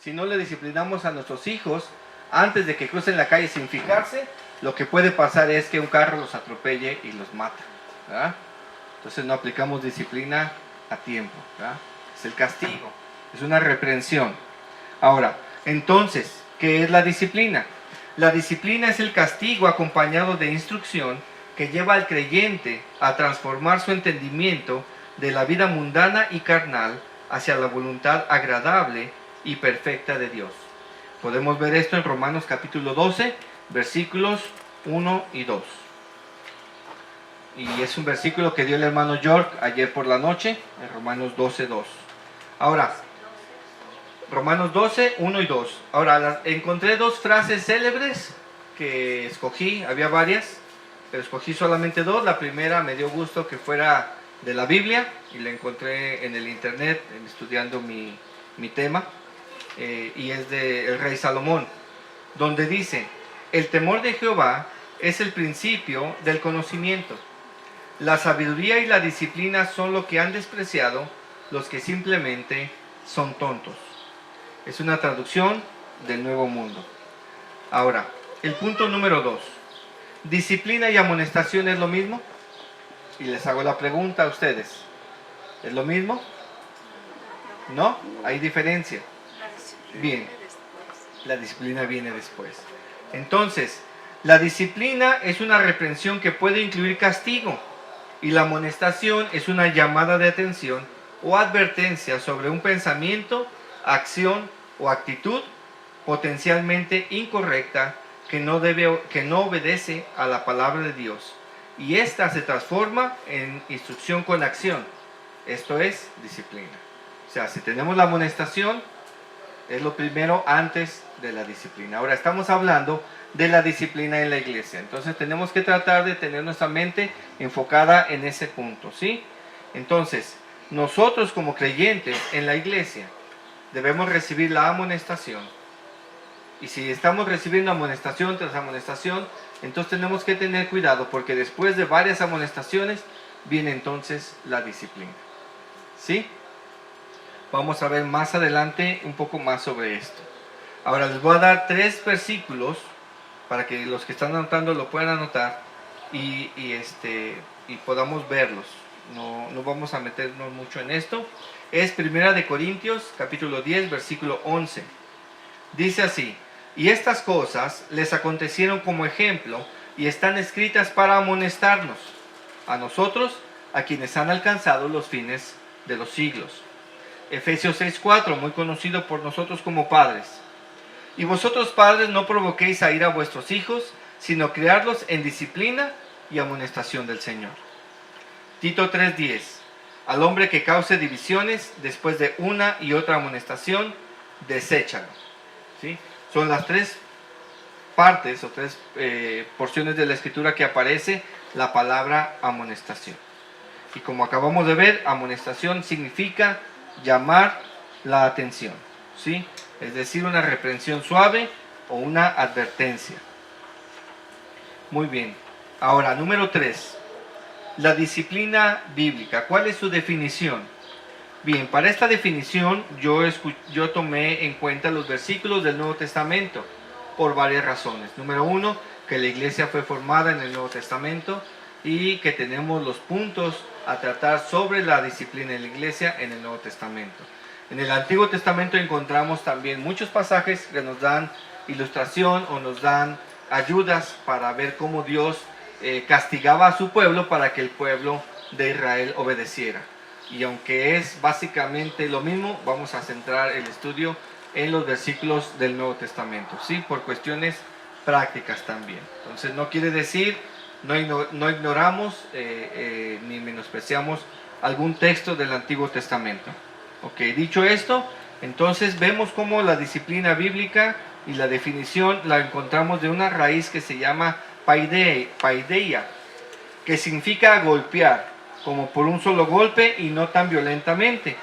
Si no le disciplinamos a nuestros hijos antes de que crucen la calle sin fijarse, lo que puede pasar es que un carro los atropelle y los mata, ¿verdad? Entonces no aplicamos disciplina a tiempo, ¿verdad? Es el castigo, es una reprensión. Ahora, entonces, ¿qué es la disciplina? La disciplina es el castigo acompañado de instrucción que lleva al creyente a transformar su entendimiento de la vida mundana y carnal hacia la voluntad agradable y perfecta de Dios. Podemos ver esto en Romanos capítulo 12, versículos 1 y 2. Y es un versículo que dio el hermano York ayer por la noche, en Romanos 12, 2. Ahora, Romanos 12, 1 y 2. Ahora, encontré dos frases célebres que escogí, había varias, pero escogí solamente dos. La primera me dio gusto que fuera de la Biblia y la encontré en el internet estudiando mi tema, y es del rey Salomón, donde dice: el temor de Jehová es el principio del conocimiento. La sabiduría y la disciplina son lo que han despreciado los que simplemente son tontos. Es una traducción del Nuevo Mundo. Ahora, el punto número 2. ¿Disciplina y amonestación es lo mismo? Y les hago la pregunta a ustedes. ¿Es lo mismo? ¿No? Hay diferencia. Bien, la disciplina viene después. Entonces, la disciplina es una reprensión que puede incluir castigo, y la amonestación es una llamada de atención o advertencia sobre un pensamiento, acción o actitud potencialmente incorrecta que no obedece a la palabra de Dios, y ésta se transforma en instrucción con acción. Esto es disciplina. O sea, si tenemos la amonestación, es lo primero antes de la disciplina. Ahora estamos hablando de la disciplina en la iglesia. Entonces tenemos que tratar de tener nuestra mente enfocada en ese punto, ¿sí? Entonces, nosotros como creyentes en la iglesia debemos recibir la amonestación. Y si estamos recibiendo amonestación tras amonestación, entonces tenemos que tener cuidado, porque después de varias amonestaciones viene entonces la disciplina, ¿sí? Vamos a ver más adelante un poco más sobre esto. Ahora les voy a dar 3 versículos para que los que están anotando lo puedan anotar y podamos verlos. No vamos a meternos mucho en esto. Es Primera de Corintios, capítulo 10, versículo 11. Dice así: y estas cosas les acontecieron como ejemplo y están escritas para amonestarnos, a nosotros, a quienes han alcanzado los fines de los siglos. Efesios 6:4, muy conocido por nosotros como padres. Y vosotros, padres, no provoquéis a ira a vuestros hijos, sino criarlos en disciplina y amonestación del Señor. Tito 3:10. Al hombre que cause divisiones después de una y otra amonestación, deséchalo. ¿Sí? Son las 3 partes o 3 porciones de la escritura que aparece la palabra amonestación. Y como acabamos de ver, amonestación significa llamar la atención, ¿sí? Es decir, una reprensión suave o una advertencia. Muy bien. Ahora, número 3. La disciplina bíblica. ¿Cuál es su definición? Bien, para esta definición yo tomé en cuenta los versículos del Nuevo Testamento por varias razones. Número 1, que la iglesia fue formada en el Nuevo Testamento y que tenemos los puntos a tratar sobre la disciplina en la iglesia en el Nuevo Testamento. En el Antiguo Testamento encontramos también muchos pasajes que nos dan ilustración o nos dan ayudas para ver cómo Dios castigaba a su pueblo para que el pueblo de Israel obedeciera. Y aunque es básicamente lo mismo, vamos a centrar el estudio en los versículos del Nuevo Testamento, ¿sí? Por cuestiones prácticas también. Entonces no quiere decir, no ignoramos ni menospreciamos algún texto del Antiguo Testamento. Ok, dicho esto, entonces vemos cómo la disciplina bíblica y la definición la encontramos de una raíz que se llama paideia, que significa golpear, como por un solo golpe y no tan violentamente,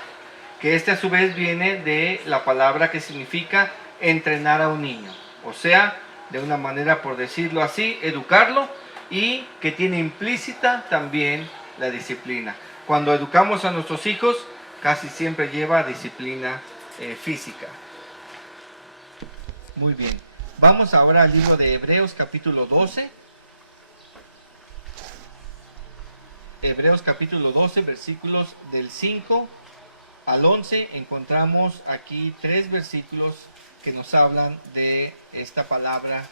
que a su vez viene de la palabra que significa entrenar a un niño, o sea, de una manera, por decirlo así, educarlo, y que tiene implícita también la disciplina. Cuando educamos a nuestros hijos, casi siempre lleva disciplina física. Muy bien. Vamos ahora al libro de Hebreos capítulo 12. Hebreos capítulo 12, versículos del 5 al 11. Encontramos aquí 3 versículos que nos hablan de esta palabra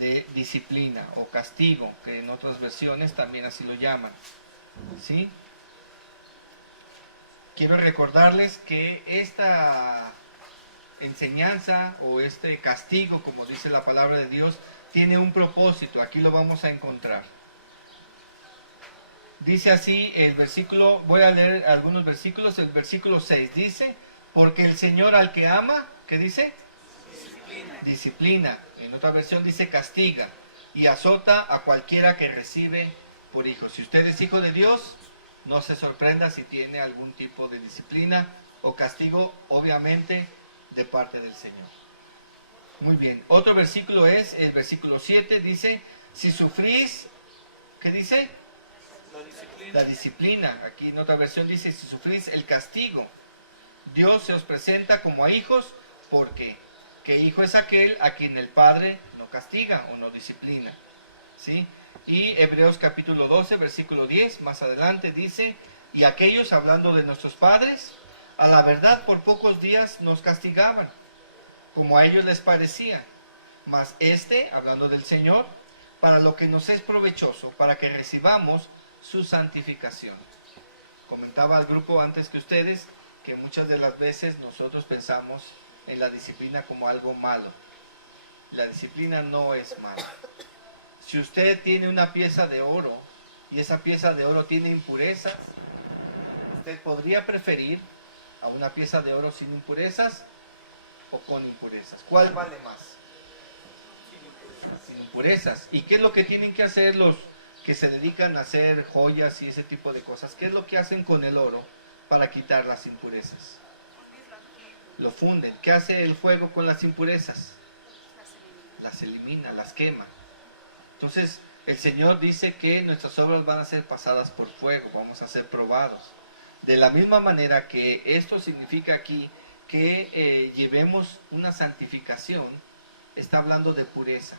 de disciplina o castigo, que en otras versiones también así lo llaman. ¿Sí? Quiero recordarles que esta enseñanza o este castigo, como dice la palabra de Dios, tiene un propósito. Aquí lo vamos a encontrar. Dice así el versículo, voy a leer algunos versículos. El versículo 6 dice: porque el Señor al que ama, ¿qué dice? Disciplina. En otra versión dice castiga y azota a cualquiera que recibe por hijo. Si usted es hijo de Dios, no se sorprenda si tiene algún tipo de disciplina o castigo, obviamente de parte del Señor. Muy bien. Otro versículo es el versículo 7, dice: si sufrís, ¿qué dice? La disciplina. Aquí en otra versión dice: si sufrís el castigo, Dios se os presenta como a hijos, porque que hijo es aquel a quien el Padre no castiga o no disciplina. ¿Sí? Y Hebreos capítulo 12, versículo 10, más adelante dice: y aquellos, hablando de nuestros padres, a la verdad por pocos días nos castigaban, como a ellos les parecía, mas hablando del Señor, para lo que nos es provechoso, para que recibamos su santificación. Comentaba al grupo antes que ustedes que muchas de las veces nosotros pensamos en la disciplina como algo malo. La disciplina no es mala. Si usted tiene una pieza de oro y esa pieza de oro tiene impurezas, usted podría preferir a una pieza de oro sin impurezas o con impurezas. ¿Cuál vale más? Sin impurezas. ¿Y qué es lo que tienen que hacer los que se dedican a hacer joyas y ese tipo de cosas? ¿Qué es lo que hacen con el oro para quitar las impurezas? Lo funden. ¿Qué hace el fuego con las impurezas? Las elimina, las quema. Entonces, el Señor dice que nuestras obras van a ser pasadas por fuego, vamos a ser probados. De la misma manera que esto significa aquí que llevemos una santificación, está hablando de pureza.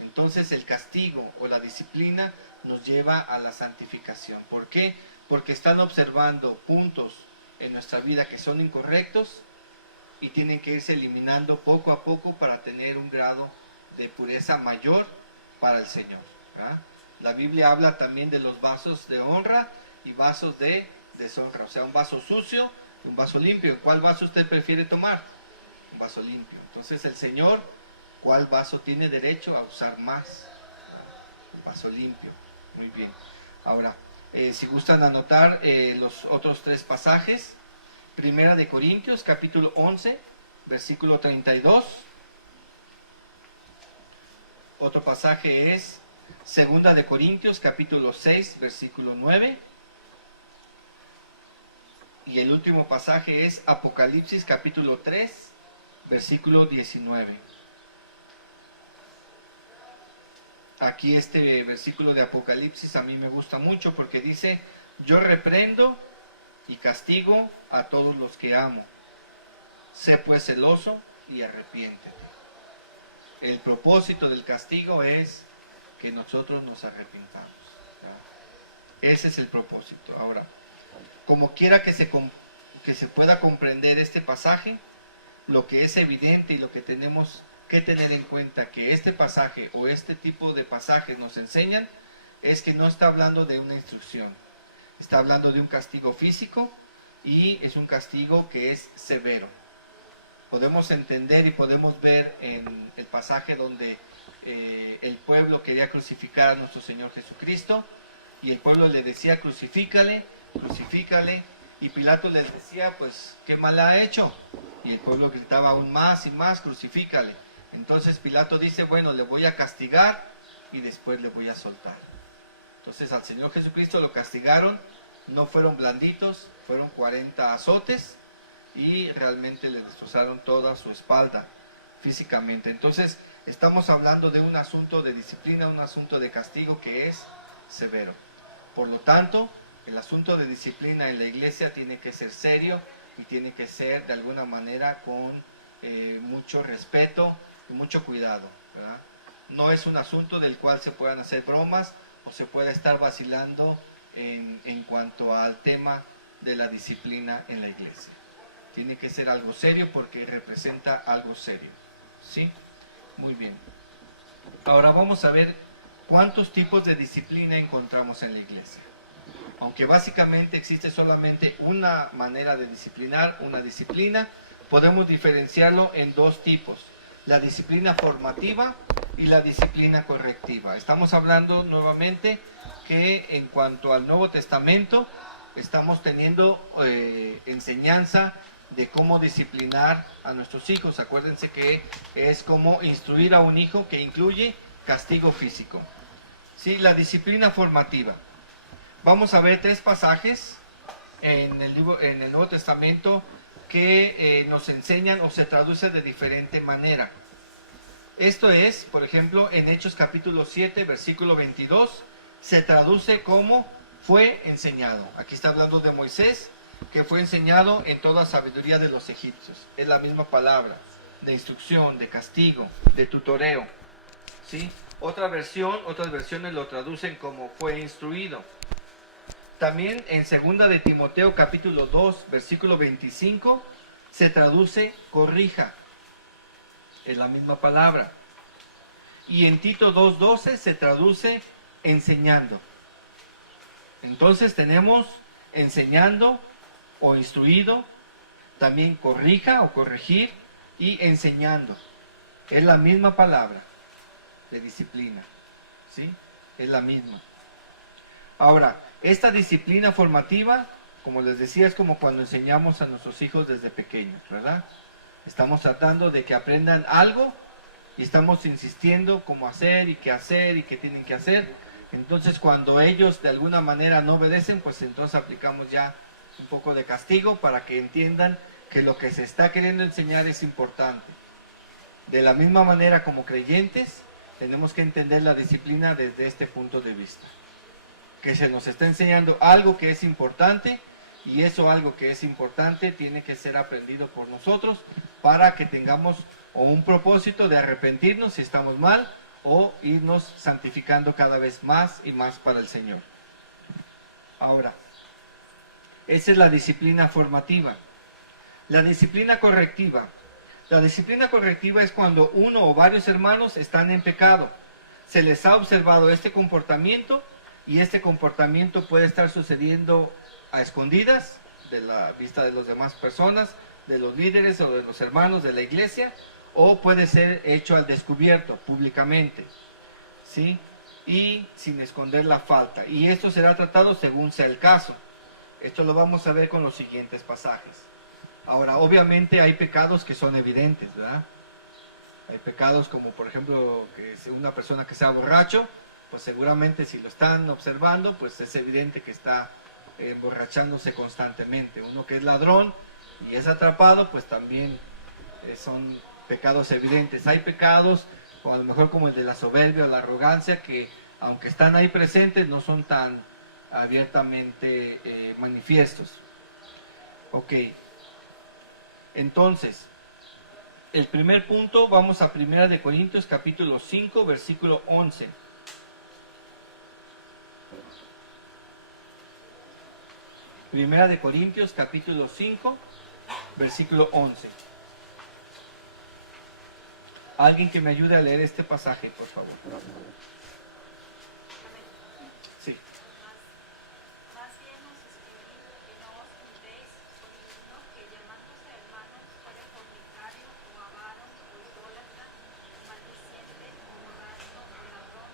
Entonces el castigo o la disciplina nos lleva a la santificación. ¿Por qué? Porque están observando puntos en nuestra vida que son incorrectos y tienen que irse eliminando poco a poco para tener un grado de pureza mayor para el Señor. ¿Ah? La Biblia habla también de los vasos de honra y vasos de deshonra. O sea, un vaso sucio y un vaso limpio. ¿Cuál vaso usted prefiere tomar? Un vaso limpio. Entonces el Señor, ¿cuál vaso tiene derecho a usar más? El vaso limpio. Muy bien. Ahora, si gustan anotar los otros 3 pasajes. Primera de Corintios, capítulo 11, versículo 32. Otro pasaje es Segunda de Corintios, capítulo 6, versículo 9. Y el último pasaje es Apocalipsis, capítulo 3, versículo 19. Aquí este versículo de Apocalipsis a mí me gusta mucho porque dice: yo reprendo y castigo a todos los que amo. Sé pues celoso y arrepiéntete. El propósito del castigo es que nosotros nos arrepintamos. Ese es el propósito. Ahora, como quiera que se pueda comprender este pasaje, lo que es evidente y lo que tenemos que tener en cuenta que este pasaje o este tipo de pasajes nos enseñan es que no está hablando de una instrucción. Está hablando de un castigo físico y es un castigo que es severo. Podemos entender y podemos ver en el pasaje donde el pueblo quería crucificar a nuestro Señor Jesucristo y el pueblo le decía: crucifícale, crucifícale, y Pilato les decía: pues qué mal ha hecho, y el pueblo gritaba aún más y más: crucifícale. Entonces Pilato dice: bueno, le voy a castigar y después le voy a soltar. Entonces al Señor Jesucristo lo castigaron, no fueron blanditos, fueron 40 azotes y realmente le destrozaron toda su espalda físicamente. Entonces estamos hablando de un asunto de disciplina, un asunto de castigo que es severo. Por lo tanto, el asunto de disciplina en la iglesia tiene que ser serio y tiene que ser de alguna manera con mucho respeto mucho cuidado, ¿verdad? No es un asunto del cual se puedan hacer bromas o se pueda estar vacilando en cuanto al tema de la disciplina en la iglesia. Tiene que ser algo serio porque representa algo serio. ¿Sí? Muy bien. Ahora vamos a ver cuántos tipos de disciplina encontramos en la iglesia. Aunque básicamente existe solamente una manera de disciplinar, una disciplina, podemos diferenciarlo en dos tipos: la disciplina formativa y la disciplina correctiva. Estamos hablando nuevamente que en cuanto al Nuevo Testamento estamos teniendo enseñanza de cómo disciplinar a nuestros hijos. Acuérdense que es como instruir a un hijo, que incluye castigo físico. Sí, la disciplina formativa. Vamos a ver tres pasajes en el Nuevo Testamento que nos enseñan o se traduce de diferente manera. Esto es, por ejemplo, en Hechos capítulo 7, versículo 22, se traduce como fue enseñado. Aquí está hablando de Moisés, que fue enseñado en toda sabiduría de los egipcios. Es la misma palabra, de instrucción, de castigo, de tutoreo. ¿Sí? Otras versiones lo traducen como fue instruido. También en 2 de Timoteo capítulo 2, versículo 25, se traduce corrija. Es la misma palabra. Y en Tito 2:12 se traduce enseñando. Entonces tenemos enseñando o instruido, también corrija o corregir, y enseñando. Es la misma palabra de disciplina. ¿Sí? Es la misma. Ahora, esta disciplina formativa, como les decía, es como cuando enseñamos a nuestros hijos desde pequeños, ¿verdad? Estamos tratando de que aprendan algo y estamos insistiendo cómo hacer y qué tienen que hacer. Entonces, cuando ellos de alguna manera no obedecen, pues entonces aplicamos ya un poco de castigo para que entiendan que lo que se está queriendo enseñar es importante. De la misma manera, como creyentes, tenemos que entender la disciplina desde este punto de vista. Que se nos está enseñando algo que es importante, y eso algo que es importante tiene que ser aprendido por nosotros para que tengamos o un propósito de arrepentirnos si estamos mal, o irnos santificando cada vez más y más para el Señor. Ahora, esa es la disciplina formativa. La disciplina correctiva. La disciplina correctiva es cuando uno o varios hermanos están en pecado. Se les ha observado este comportamiento, y este comportamiento puede estar sucediendo a escondidas de la vista de las demás personas, de los líderes o de los hermanos de la iglesia, o puede ser hecho al descubierto, públicamente, ¿sí? Y sin esconder la falta. Y esto será tratado según sea el caso. Esto lo vamos a ver con los siguientes pasajes. Ahora, obviamente hay pecados que son evidentes, ¿verdad? Hay pecados como, por ejemplo, que una persona que sea borracho, pues seguramente si lo están observando, pues es evidente que está emborrachándose constantemente. Uno que es ladrón y es atrapado, pues también son pecados evidentes. Hay pecados, o a lo mejor como el de la soberbia o la arrogancia, que aunque están ahí presentes, no son tan abiertamente manifiestos. Ok. Entonces, el primer punto, vamos a 1 Corintios capítulo 5, versículo 11. Primera de Corintios capítulo 5, versículo 11. Alguien que me ayude a leer este pasaje, por favor. Sí. Más bien os escribí que no os juntéis con ninguno que llamándose hermano fuere fornicario o avaro o idólatra, maldiciente o borracho o ladrón,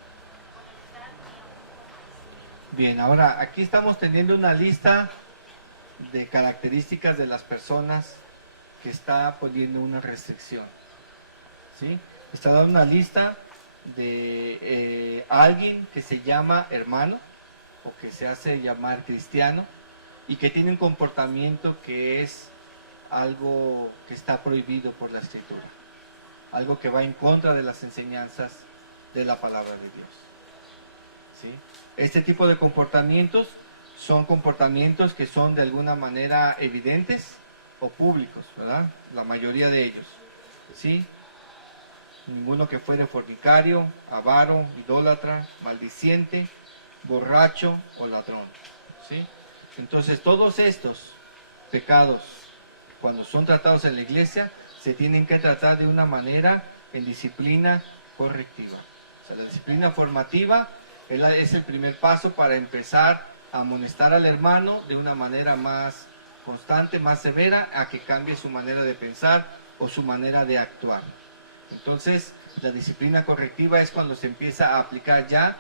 con el tal ni aun con Bien, ahora aquí estamos teniendo una lista de características de las personas que está poniendo una restricción. ¿Sí? Está dando una lista de alguien que se llama hermano o que se hace llamar cristiano y que tiene un comportamiento que es algo que está prohibido por la Escritura, algo que va en contra de las enseñanzas de la palabra de Dios. ¿Sí? Este tipo de comportamientos son comportamientos que son de alguna manera evidentes o públicos, ¿verdad? La mayoría de ellos. ¿Sí? ninguno que fuere fornicario, avaro, idólatra, maldiciente, borracho o ladrón. ¿Sí? Entonces todos estos pecados, cuando son tratados en la iglesia, se tienen que tratar de una manera en disciplina correctiva. O sea, la disciplina formativa es el primer paso para empezar a amonestar al hermano de una manera más constante, más severa, a que cambie su manera de pensar o su manera de actuar. Entonces, la disciplina correctiva es cuando se empieza a aplicar ya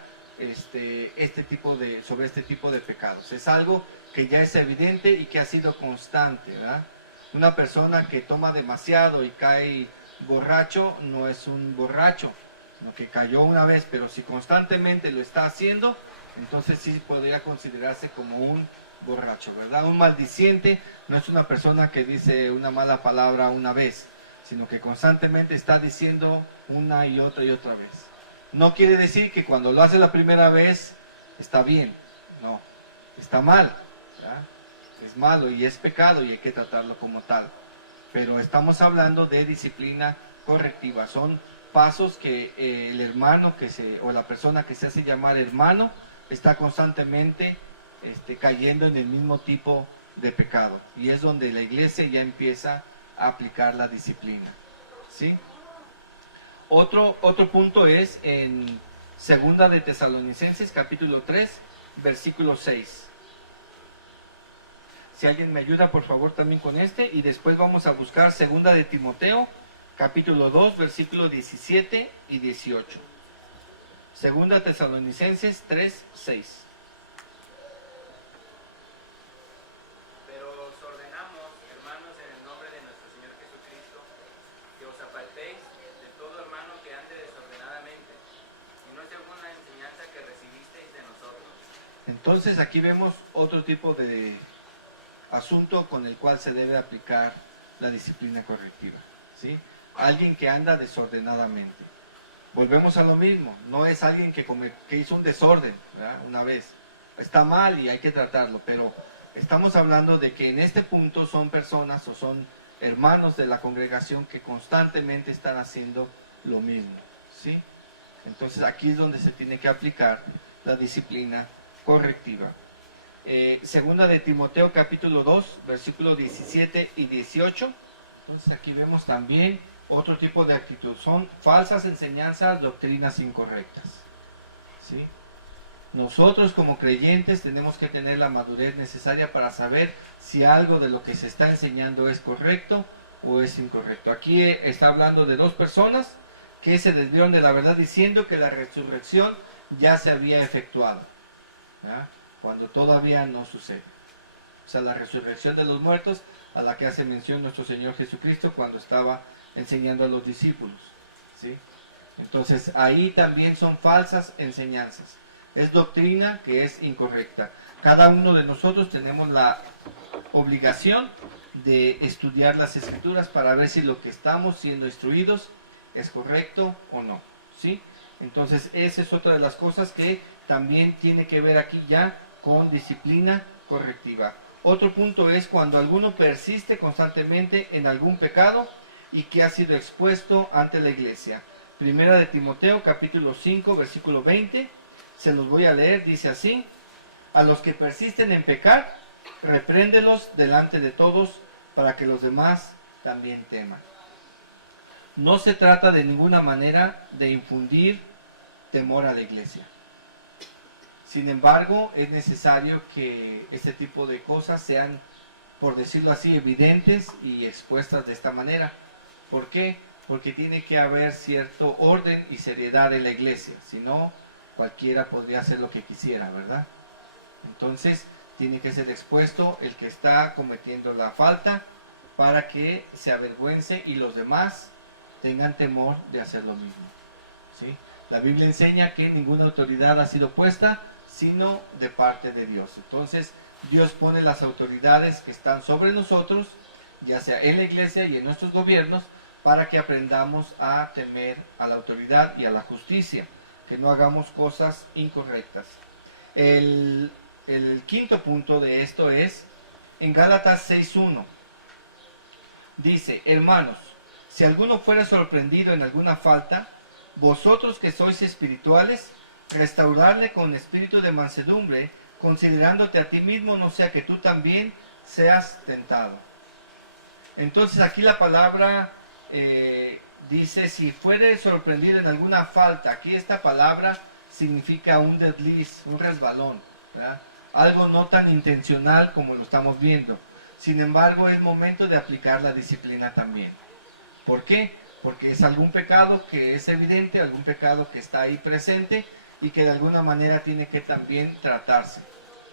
sobre este tipo de pecados. Es algo que ya es evidente y que ha sido constante, ¿verdad? Una persona que toma demasiado y cae borracho no es un borracho, sino que cayó una vez, pero si constantemente lo está haciendo, entonces sí podría considerarse como un borracho, ¿verdad? Un maldiciente no es una persona que dice una mala palabra una vez, sino que constantemente está diciendo una y otra vez. No quiere decir que cuando lo hace la primera vez está bien, no, está mal, ¿verdad? Es malo y es pecado y hay que tratarlo como tal. Pero estamos hablando de disciplina correctiva, son pasos que el hermano o la persona que se hace llamar hermano está constantemente cayendo en el mismo tipo de pecado. Y es donde la iglesia ya empieza a aplicar la disciplina. ¿Sí? Otro punto es en Segunda de Tesalonicenses, capítulo 3, versículo 6. Si alguien me ayuda, por favor, también con y después vamos a buscar Segunda de Timoteo, capítulo 2, versículo 17 y 18. Segunda Tesalonicenses 3, 6. Pero os ordenamos, hermanos, en el nombre de nuestro Señor Jesucristo, que os apartéis de todo hermano que ande desordenadamente, y no según la enseñanza que recibisteis de nosotros. Entonces aquí vemos otro tipo de asunto con el cual se debe aplicar la disciplina correctiva. ¿Sí? Alguien que anda desordenadamente. Volvemos a lo mismo, no es alguien que hizo un desorden, ¿verdad? Una vez. Está mal y hay que tratarlo, pero estamos hablando de que en este punto son personas o son hermanos de la congregación que constantemente están haciendo lo mismo. ¿Sí? Entonces aquí es donde se tiene que aplicar la disciplina correctiva. Segunda de Timoteo capítulo 2, versículos 17 y 18. Entonces aquí vemos también otro tipo de actitud. Son falsas enseñanzas, doctrinas incorrectas. ¿Sí? Nosotros como creyentes tenemos que tener la madurez necesaria para saber si algo de lo que se está enseñando es correcto o es incorrecto. Aquí está hablando de dos personas que se desviaron de la verdad diciendo que la resurrección ya se había efectuado, ¿ya? Cuando todavía no sucede. O sea, la resurrección de los muertos a la que hace mención nuestro Señor Jesucristo cuando estaba enseñando a los discípulos. ¿Sí? Entonces ahí también son falsas enseñanzas. Es doctrina que es incorrecta. Cada uno de nosotros tenemos la obligación de estudiar las Escrituras para ver si lo que estamos siendo instruidos es correcto o no. ¿Sí? Entonces esa es otra de las cosas que también tiene que ver aquí ya con disciplina correctiva. Otro punto es cuando alguno persiste constantemente en algún pecado y que ha sido expuesto ante la iglesia. Primera de Timoteo capítulo 5 versículo 20, se los voy a leer, dice así: a los que persisten en pecar, repréndelos delante de todos para que los demás también teman. No se trata de ninguna manera de infundir temor a la iglesia. Sin embargo, es necesario que este tipo de cosas sean, por decirlo así, evidentes y expuestas de esta manera. ¿Por qué? Porque tiene que haber cierto orden y seriedad en la iglesia. Si no, cualquiera podría hacer lo que quisiera, ¿verdad? Entonces, tiene que ser expuesto el que está cometiendo la falta para que se avergüence y los demás tengan temor de hacer lo mismo. ¿Sí? La Biblia enseña que ninguna autoridad ha sido puesta sino de parte de Dios. Entonces, Dios pone las autoridades que están sobre nosotros, ya sea en la iglesia y en nuestros gobiernos, para que aprendamos a temer a la autoridad y a la justicia, que no hagamos cosas incorrectas. El quinto punto de esto es en Gálatas 6:1. Dice: hermanos, Si alguno fuera sorprendido en alguna falta, vosotros que sois espirituales, restaurarle con espíritu de mansedumbre, considerándote a ti mismo, no sea que tú también seas tentado. Entonces aquí la palabra dice, si fuere sorprendido en alguna falta, aquí esta palabra significa un desliz, un resbalón, ¿verdad? Algo no tan intencional como lo estamos viendo. Sin embargo, es momento de aplicar la disciplina también. ¿Por qué? Porque es algún pecado que es evidente, algún pecado que está ahí presente y que de alguna manera tiene que también tratarse.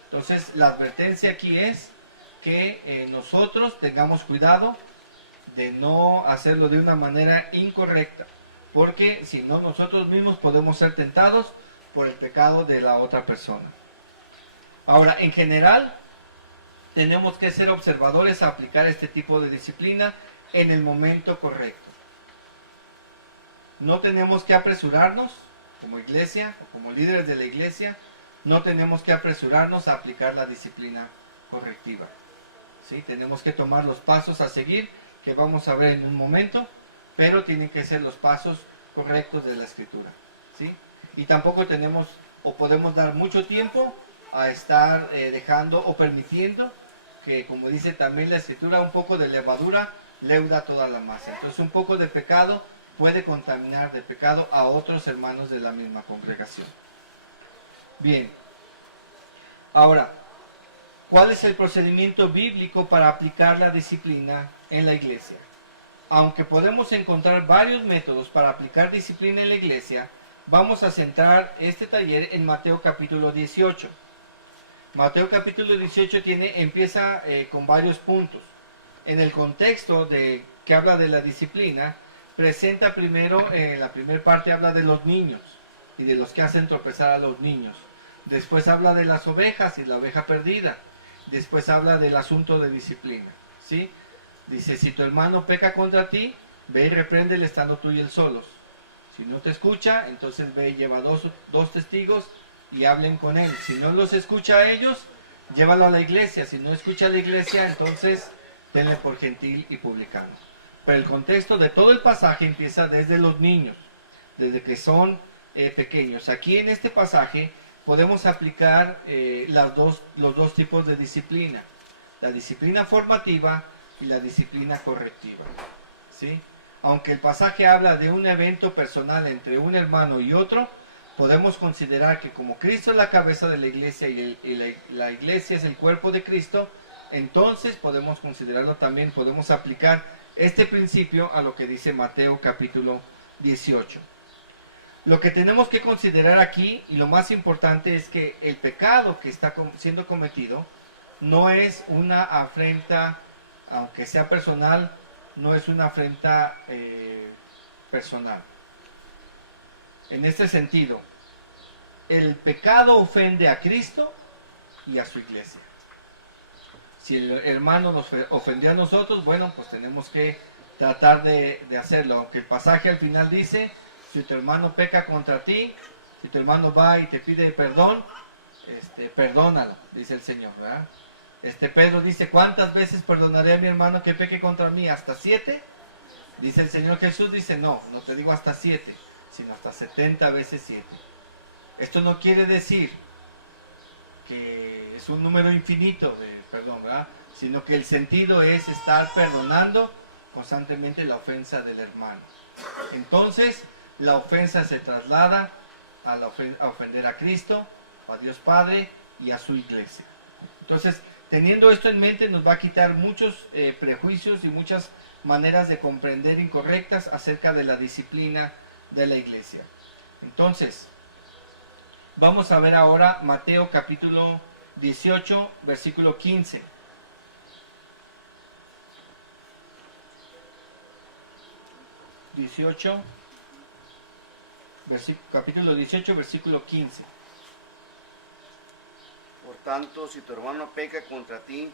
Entonces, la advertencia aquí es que nosotros tengamos cuidado de no hacerlo de una manera incorrecta, porque si no, nosotros mismos podemos ser tentados por el pecado de la otra persona. Ahora, en general, tenemos que ser observadores a aplicar este tipo de disciplina en el momento correcto. No tenemos que apresurarnos como iglesia o como líderes de la iglesia, no tenemos que apresurarnos a aplicar la disciplina correctiva. ¿Sí? Tenemos que tomar los pasos a seguir, que vamos a ver en un momento, pero tienen que ser los pasos correctos de la Escritura. ¿Sí? Y tampoco tenemos o podemos dar mucho tiempo a estar dejando o permitiendo que, como dice también la Escritura, un poco de levadura leuda toda la masa. Entonces un poco de pecado puede contaminar de pecado a otros hermanos de la misma congregación. Bien, ahora, ¿cuál es el procedimiento bíblico para aplicar la disciplina en la iglesia? Aunque podemos encontrar varios métodos para aplicar disciplina en la iglesia, vamos a centrar este taller en Mateo capítulo 18. Mateo capítulo 18 empieza con varios puntos. En el contexto de que habla de la disciplina, presenta primero, la primera parte habla de los niños y de los que hacen tropezar a los niños. Después habla de las ovejas y la oveja perdida. Después habla del asunto de disciplina. ¿Sí? Dice, si tu hermano peca contra ti, ve y repréndele estando tú y él solos. Si no te escucha, entonces ve y lleva dos testigos y hablen con él. Si no los escucha a ellos, llévalo a la iglesia. Si no escucha a la iglesia, entonces tenle por gentil y publicano. Pero el contexto de todo el pasaje empieza desde los niños, desde que son pequeños. Aquí en este pasaje podemos aplicar los dos tipos de disciplina, la disciplina formativa y la disciplina correctiva. ¿Sí? Aunque el pasaje habla de un evento personal entre un hermano y otro, podemos considerar que como Cristo es la cabeza de la iglesia y la iglesia es el cuerpo de Cristo, entonces podemos considerarlo también, podemos aplicar este principio a lo que dice Mateo capítulo 18. Lo que tenemos que considerar aquí, y lo más importante, es que el pecado que está siendo cometido no es una afrenta, aunque sea personal, no es una afrenta personal. En este sentido, el pecado ofende a Cristo y a su iglesia. Si el hermano nos ofendió a nosotros, bueno, pues tenemos que tratar de hacerlo. Aunque el pasaje al final dice, si tu hermano peca contra ti, si tu hermano va y te pide perdón, perdónalo, dice el Señor, ¿verdad? Pedro dice, ¿cuántas veces perdonaré a mi hermano que peque contra mí? ¿Hasta 7? Dice el Señor Jesús, dice, no te digo hasta 7, sino hasta 70 veces 7. Esto no quiere decir que es un número infinito de perdón, ¿verdad? Sino que el sentido es estar perdonando constantemente la ofensa del hermano. Entonces, la ofensa se traslada a ofender a Cristo, a Dios Padre y a su iglesia. Entonces, teniendo esto en mente, nos va a quitar muchos prejuicios y muchas maneras de comprender incorrectas acerca de la disciplina de la iglesia. Entonces, vamos a ver ahora Mateo capítulo 18, versículo 15. Capítulo 18, versículo 15. Por tanto, si tu hermano peca contra ti,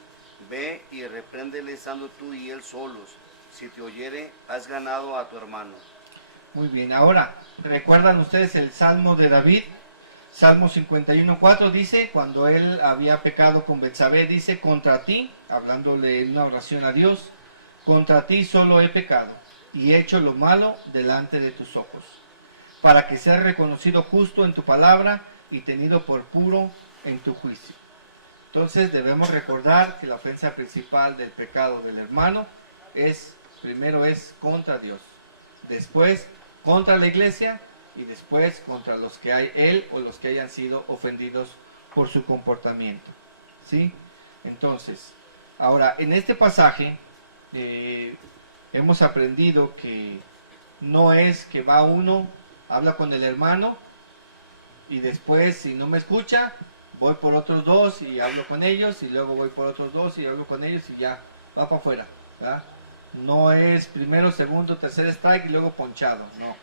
ve y repréndele estando tú y él solos. Si te oyere, has ganado a tu hermano. Muy bien, ahora, ¿recuerdan ustedes el Salmo de David? Salmo 51:4 dice, cuando él había pecado con Betsabé, dice, contra ti, hablándole en una oración a Dios, contra ti solo he pecado, y hecho lo malo delante de tus ojos, para que seas reconocido justo en tu palabra y tenido por puro en tu juicio. Entonces debemos recordar que la ofensa principal del pecado del hermano primero es contra Dios, después contra la iglesia y después contra los que hay él o los que hayan sido ofendidos por su comportamiento. ¿Sí? Entonces, ahora en este pasaje hemos aprendido que no es que va uno, habla con el hermano y después si no me escucha, voy por otros dos y hablo con ellos y luego voy por otros dos y hablo con ellos y ya, va para afuera, ¿verdad? No es primero, segundo, tercer strike y luego ponchado, no.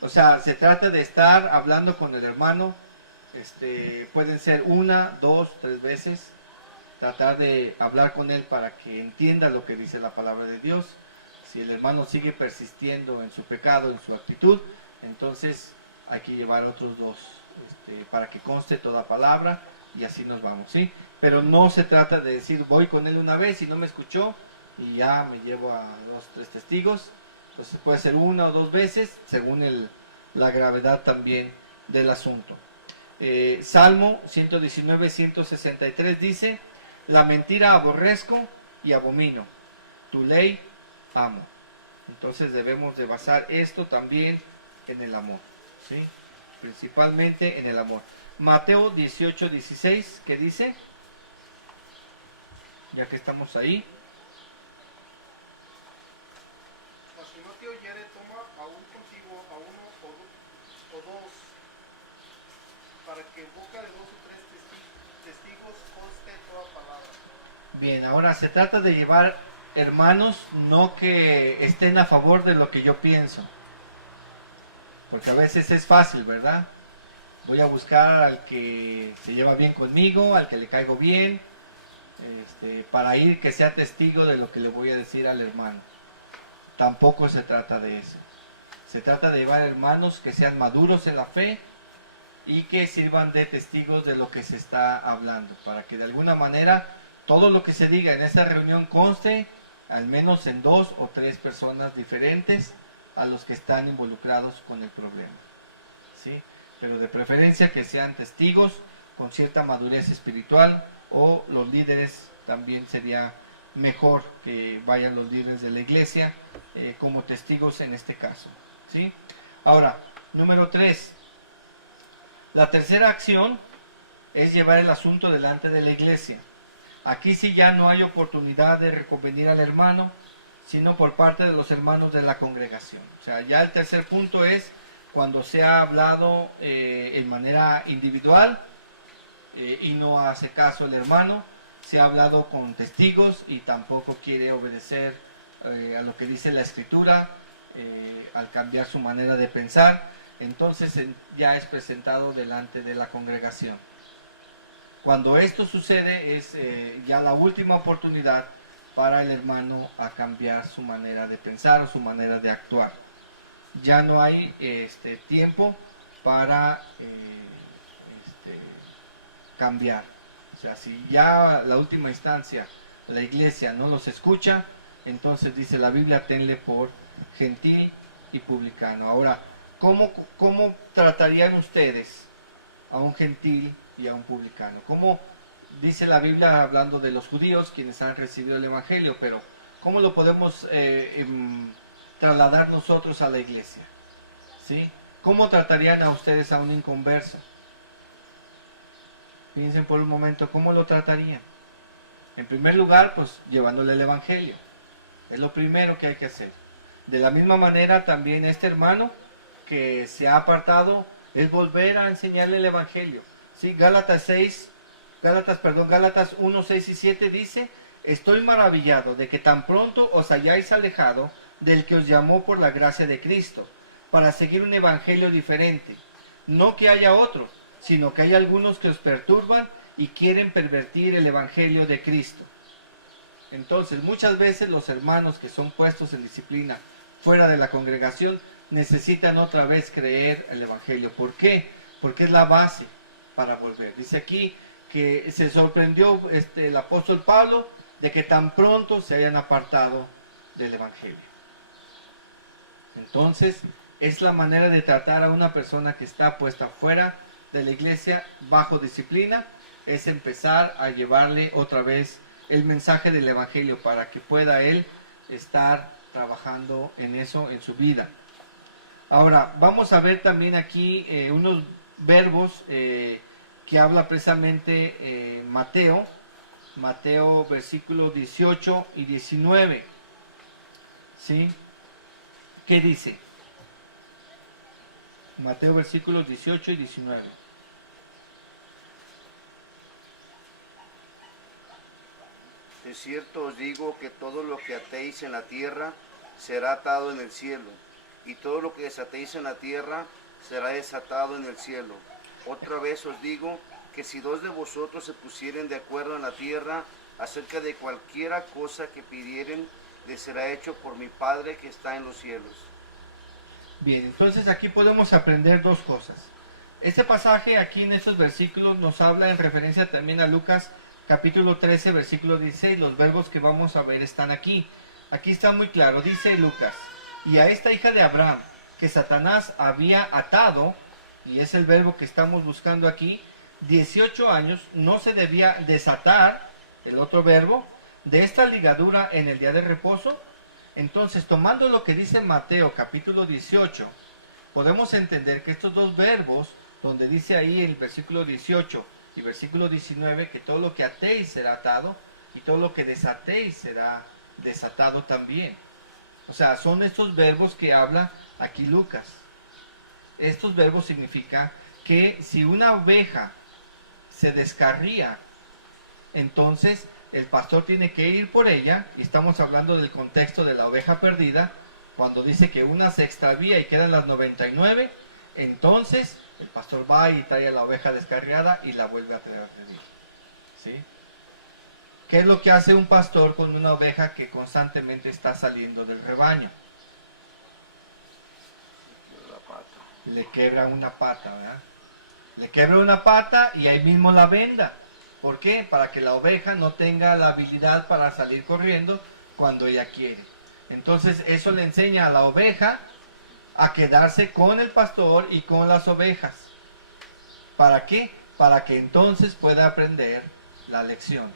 O sea, se trata de estar hablando con el hermano, pueden ser 1, 2, 3 veces, tratar de hablar con él para que entienda lo que dice la palabra de Dios. Si el hermano sigue persistiendo en su pecado, en su actitud, entonces hay que llevar otros dos, para que conste toda palabra y así nos vamos, ¿sí? Pero no se trata de decir voy con él una vez y no me escuchó y ya me llevo a 2, 3 testigos. Entonces puede ser 1 o 2 veces según la gravedad también del asunto. Salmo 119, 163 dice: la mentira aborrezco y abomino, tu ley amo. Entonces debemos de basar esto también en el amor, ¿sí? Principalmente en el amor. Mateo 18, 16, ¿qué dice? Ya que estamos ahí. Mas si no te oyere, toma aún contigo a uno o dos, para que en boca de 2 o 3 testigos conste toda palabra. Bien, ahora se trata de llevar hermanos, no que estén a favor de lo que yo pienso. Porque a veces es fácil, ¿verdad? Voy a buscar al que se lleva bien conmigo, al que le caigo bien, para ir que sea testigo de lo que le voy a decir al hermano. Tampoco se trata de eso. Se trata de llevar hermanos que sean maduros en la fe y que sirvan de testigos de lo que se está hablando, para que de alguna manera todo lo que se diga en esa reunión conste al menos en 2 o 3 personas diferentes a los que están involucrados con el problema, ¿sí? Pero de preferencia que sean testigos con cierta madurez espiritual, o los líderes también sería mejor que vayan los líderes de la iglesia como testigos en este caso, ¿sí? Ahora, número 3, la tercera acción es llevar el asunto delante de la iglesia. Aquí sí ya no hay oportunidad de reconvenir al hermano, sino por parte de los hermanos de la congregación. O sea, ya el tercer punto es cuando se ha hablado en manera individual y no hace caso el hermano, se ha hablado con testigos y tampoco quiere obedecer a lo que dice la escritura al cambiar su manera de pensar, entonces ya es presentado delante de la congregación. Cuando esto sucede es ya la última oportunidad para el hermano a cambiar su manera de pensar o su manera de actuar. Ya no hay tiempo para cambiar. O sea, si ya la última instancia la iglesia no los escucha, entonces dice la Biblia, tenle por gentil y publicano. Ahora, ¿cómo tratarían ustedes a un gentil y a un publicano? ¿Cómo dice la Biblia hablando de los judíos, quienes han recibido el evangelio, pero cómo lo podemos trasladar nosotros a la iglesia? ¿Sí? ¿Cómo tratarían a ustedes a un inconverso? Piensen por un momento, ¿cómo lo tratarían? En primer lugar, pues llevándole el evangelio. Es lo primero que hay que hacer. De la misma manera, también este hermano que se ha apartado, es volver a enseñarle el evangelio. ¿Sí? Gálatas 1, 6 y 7 dice: estoy maravillado de que tan pronto os hayáis alejado del que os llamó por la gracia de Cristo, para seguir un evangelio diferente. No que haya otro, sino que hay algunos que os perturban y quieren pervertir el evangelio de Cristo. Entonces, muchas veces los hermanos que son puestos en disciplina fuera de la congregación necesitan otra vez creer el evangelio. ¿Por qué? Porque es la base para volver. Dice aquí que se sorprendió el apóstol Pablo de que tan pronto se hayan apartado del evangelio. Entonces, es la manera de tratar a una persona que está puesta fuera de la iglesia bajo disciplina, es empezar a llevarle otra vez el mensaje del evangelio para que pueda él estar trabajando en eso en su vida. Ahora, vamos a ver también aquí unos verbos que habla precisamente Mateo versículos 18 y 19. ¿Sí? ¿Qué dice? Mateo versículos 18 y 19. De cierto os digo que todo lo que atéis en la tierra será atado en el cielo, y todo lo que desatéis en la tierra será desatado en el cielo. Otra vez os digo que si dos de vosotros se pusieren de acuerdo en la tierra acerca de cualquiera cosa que pidieren, les será hecho por mi Padre que está en los cielos. Bien, entonces aquí podemos aprender dos cosas. Este pasaje aquí en estos versículos nos habla en referencia también a Lucas capítulo 13, versículo 16. Los verbos que vamos a ver están aquí. Aquí está muy claro, dice Lucas: y a esta hija de Abraham, que Satanás había atado, y es el verbo que estamos buscando aquí, 18 años, no se debía desatar, el otro verbo, de esta ligadura en el día de reposo. Entonces, tomando lo que dice Mateo capítulo 18, podemos entender que estos dos verbos, donde dice ahí el versículo 18 y versículo 19, que todo lo que atéis será atado y todo lo que desatéis será desatado también. O sea, son estos verbos que habla aquí Lucas. Estos verbos significan que si una oveja se descarría, entonces el pastor tiene que ir por ella, y estamos hablando del contexto de la oveja perdida, cuando dice que una se extravía y quedan las 99, entonces el pastor va y trae a la oveja descarriada y la vuelve a traer. ¿Sí? ¿Qué es lo que hace un pastor con una oveja que constantemente está saliendo del rebaño? Le quebra una pata, ¿verdad? Le quebra una pata y ahí mismo la venda. ¿Por qué? Para que la oveja no tenga la habilidad para salir corriendo cuando ella quiere. Entonces eso le enseña a la oveja a quedarse con el pastor y con las ovejas. ¿Para qué? Para que entonces pueda aprender la lección,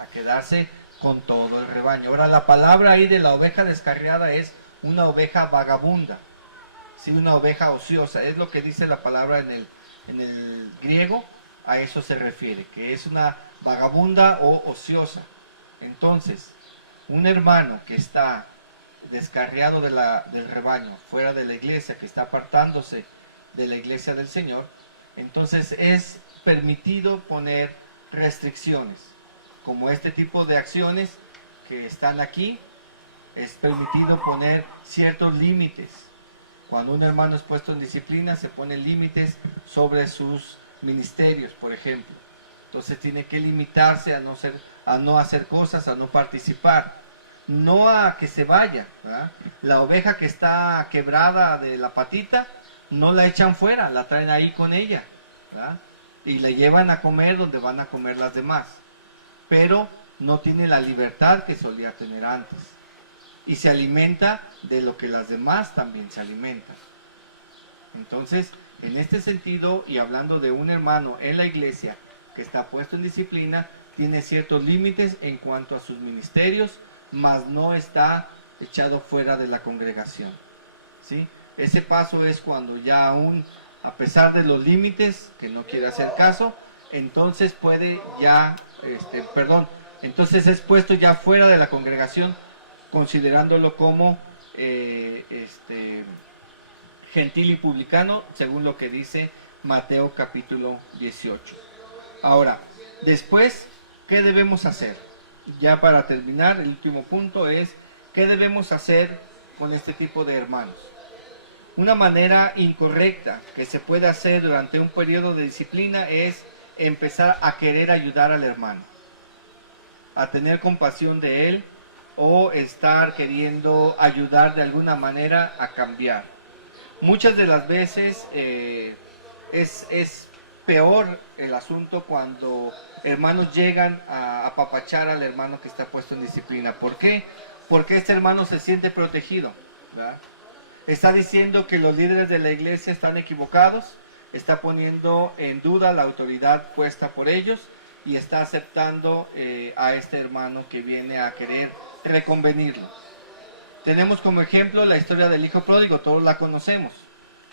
a quedarse con todo el rebaño. Ahora, la palabra ahí de la oveja descarriada es una oveja vagabunda, ¿sí? Una oveja ociosa, es lo que dice la palabra en el griego. A eso se refiere, que es una vagabunda o ociosa. Entonces, un hermano que está descarriado del rebaño, fuera de la iglesia, que está apartándose de la iglesia del Señor, entonces es permitido poner restricciones, como este tipo de acciones que están aquí. Es permitido poner ciertos límites. Cuando un hermano es puesto en disciplina, se ponen límites sobre sus ministerios, por ejemplo. Entonces tiene que limitarse a no hacer cosas, a no participar, no a que se vaya, ¿verdad? La oveja que está quebrada de la patita, no la echan fuera, la traen ahí con ella, ¿verdad? Y la llevan a comer donde van a comer las demás, pero no tiene la libertad que solía tener antes, y se alimenta de lo que las demás también se alimentan. Entonces, en este sentido, y hablando de un hermano en la iglesia que está puesto en disciplina, tiene ciertos límites en cuanto a sus ministerios, mas no está echado fuera de la congregación, ¿sí? Ese paso es cuando ya aún, a pesar de los límites, que no quiere hacer caso, entonces puede ya, entonces es puesto ya fuera de la congregación, considerándolo como gentil y publicano, según lo que dice Mateo capítulo 18. Ahora, después, ¿qué debemos hacer? Ya para terminar, el último punto es, ¿qué debemos hacer con este tipo de hermanos? Una manera incorrecta que se puede hacer durante un periodo de disciplina es empezar a querer ayudar al hermano, a tener compasión de él, o estar queriendo ayudar de alguna manera a cambiar. Muchas de las veces es peor el asunto cuando hermanos llegan a apapachar al hermano que está puesto en disciplina. ¿Por qué? Porque este hermano se siente protegido, ¿verdad? Está diciendo que los líderes de la iglesia están equivocados, está poniendo en duda la autoridad puesta por ellos y está aceptando a este hermano que viene a querer reconvenirlo. Tenemos como ejemplo la historia del hijo pródigo, todos la conocemos,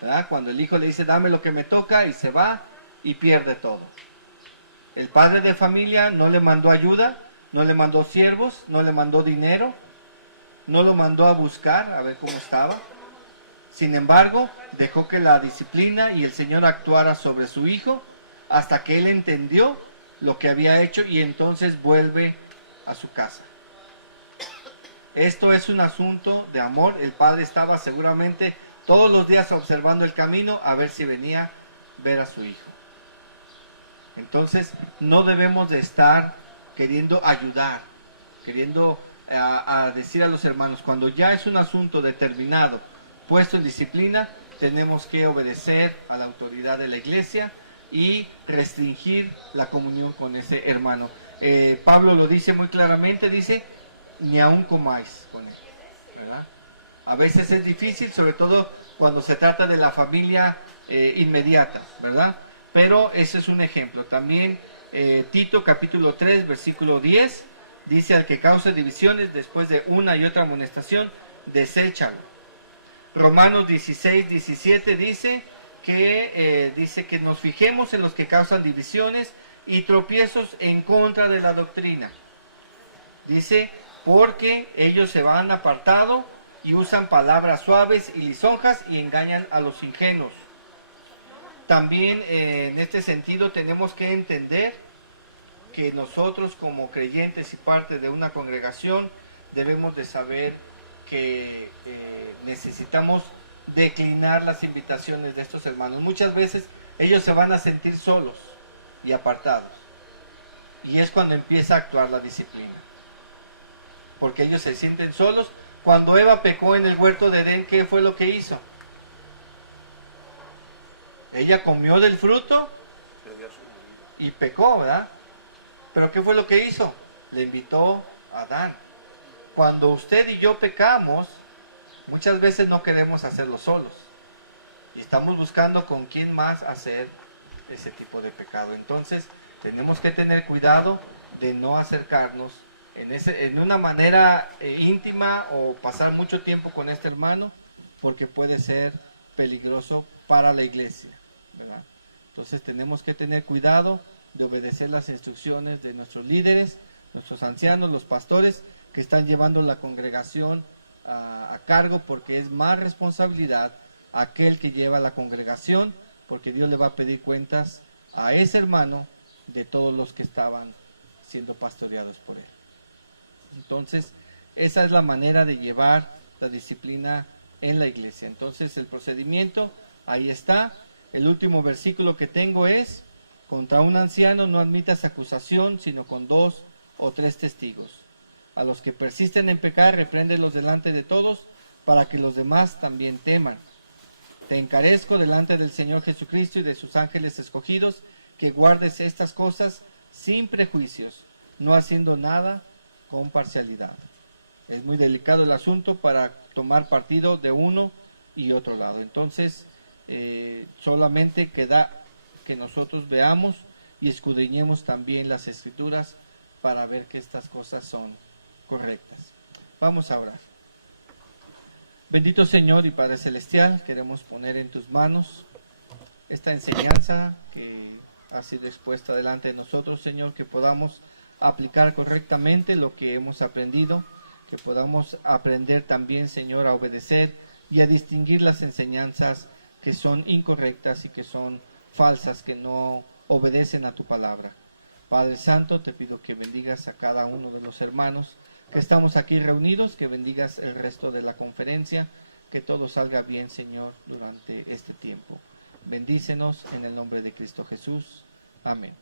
¿verdad? Cuando el hijo le dice dame lo que me toca y se va y pierde todo. El padre de familia no le mandó ayuda, no le mandó siervos, no le mandó dinero, no lo mandó a buscar a ver cómo estaba. Sin embargo, dejó que la disciplina y el Señor actuara sobre su hijo hasta que él entendió lo que había hecho y entonces vuelve a su casa. Esto es un asunto de amor. El padre estaba seguramente todos los días observando el camino a ver si venía a ver a su hijo. Entonces no debemos de estar queriendo ayudar, queriendo a decir a los hermanos, cuando ya es un asunto determinado, puesto en disciplina, tenemos que obedecer a la autoridad de la iglesia y restringir la comunión con ese hermano. Pablo lo dice muy claramente, dice, ni aun comáis con él, ¿verdad? A veces es difícil, sobre todo cuando se trata de la familia inmediata, ¿verdad? Pero ese es un ejemplo. También Tito capítulo 3, versículo 10, dice al que cause divisiones después de una y otra amonestación, deséchalo. Romanos 16, 17 dice que nos fijemos en los que causan divisiones y tropiezos en contra de la doctrina. Dice, porque ellos se van apartado y usan palabras suaves y lisonjas y engañan a los ingenuos. También en este sentido tenemos que entender que nosotros como creyentes y parte de una congregación debemos de saber que necesitamos declinar las invitaciones de estos hermanos. Muchas veces ellos se van a sentir solos y apartados. Y es cuando empieza a actuar la disciplina. Porque ellos se sienten solos. Cuando Eva pecó en el huerto de Edén, ¿qué fue lo que hizo? Ella comió del fruto y pecó, ¿verdad? Pero ¿qué fue lo que hizo? Le invitó a Adán. Cuando usted y yo pecamos, muchas veces no queremos hacerlo solos. Y estamos buscando con quién más hacer ese tipo de pecado. Entonces, tenemos que tener cuidado de no acercarnos en una manera íntima o pasar mucho tiempo con este hermano, porque puede ser peligroso para la iglesia, ¿verdad? Entonces tenemos que tener cuidado de obedecer las instrucciones de nuestros líderes, nuestros ancianos, los pastores que están llevando la congregación a cargo, porque es más responsabilidad aquel que lleva la congregación, porque Dios le va a pedir cuentas a ese hermano de todos los que estaban siendo pastoreados por él. Entonces, esa es la manera de llevar la disciplina en la iglesia. Entonces, el procedimiento, ahí está. El último versículo que tengo es, contra un anciano no admitas acusación, sino con 2 o 3 testigos. A los que persisten en pecar, repréndelos delante de todos, para que los demás también teman. Te encarezco delante del Señor Jesucristo y de sus ángeles escogidos, que guardes estas cosas sin prejuicios, no haciendo nada con parcialidad. Es muy delicado el asunto para tomar partido de uno y otro lado. Entonces, solamente queda que nosotros veamos y escudriñemos también las Escrituras para ver que estas cosas son correctas. Vamos a orar. Bendito Señor y Padre Celestial, queremos poner en tus manos esta enseñanza que ha sido expuesta delante de nosotros, Señor, que podamos aplicar correctamente lo que hemos aprendido, que podamos aprender también, Señor, a obedecer y a distinguir las enseñanzas que son incorrectas y que son falsas, que no obedecen a tu palabra. Padre Santo, te pido que bendigas a cada uno de los hermanos que estamos aquí reunidos, que bendigas el resto de la conferencia, que todo salga bien, Señor, durante este tiempo. Bendícenos en el nombre de Cristo Jesús. Amén.